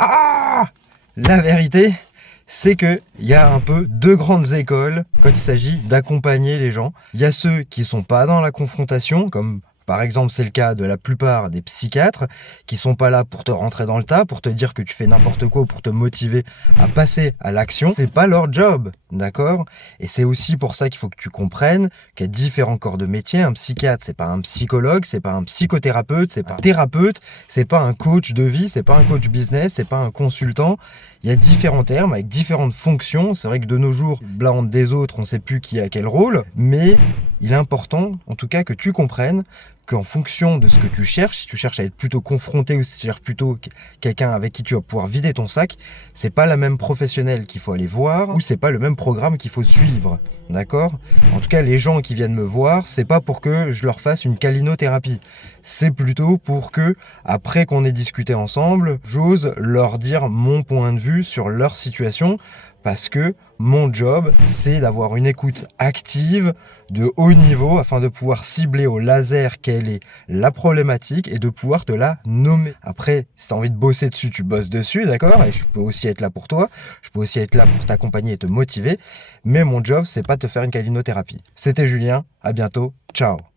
La vérité, c'est qu'il y a un peu deux grandes écoles quand il s'agit d'accompagner les gens. Il y a ceux qui sont pas dans la confrontation, comme par exemple c'est le cas de la plupart des psychiatres, qui sont pas là pour te rentrer dans le tas, pour te dire que tu fais n'importe quoi ou pour te motiver à passer à l'action. C'est pas leur job, d'accord? Et c'est aussi pour ça qu'il faut que tu comprennes qu'il y a différents corps de métier. Un psychiatre, c'est pas un psychologue, c'est pas un psychothérapeute, c'est pas un thérapeute, c'est pas un coach de vie, c'est pas un coach business, c'est pas un consultant. Il y a différents termes avec différentes fonctions. C'est vrai que de nos jours, l'un entre des autres, on ne sait plus qui a quel rôle, mais il est important, en tout cas, que tu comprennes qu'en fonction de ce que tu cherches, si tu cherches à être plutôt confronté ou si tu cherches plutôt quelqu'un avec qui tu vas pouvoir vider ton sac, c'est pas la même professionnelle qu'il faut aller voir ou c'est pas le même programme qu'il faut suivre, d'accord? En tout cas, les gens qui viennent me voir, c'est pas pour que je leur fasse une calinothérapie. C'est plutôt pour que, après qu'on ait discuté ensemble, j'ose leur dire mon point de vue sur leur situation, parce que mon job, c'est d'avoir une écoute active de haut niveau afin de pouvoir cibler au laser quelle est la problématique et de pouvoir te la nommer. Après, si tu as envie de bosser dessus, tu bosses dessus, d'accord? Et je peux aussi être là pour toi, je peux aussi être là pour t'accompagner et te motiver, mais mon job, c'est pas de te faire une calinothérapie. C'était Julien, à bientôt, ciao!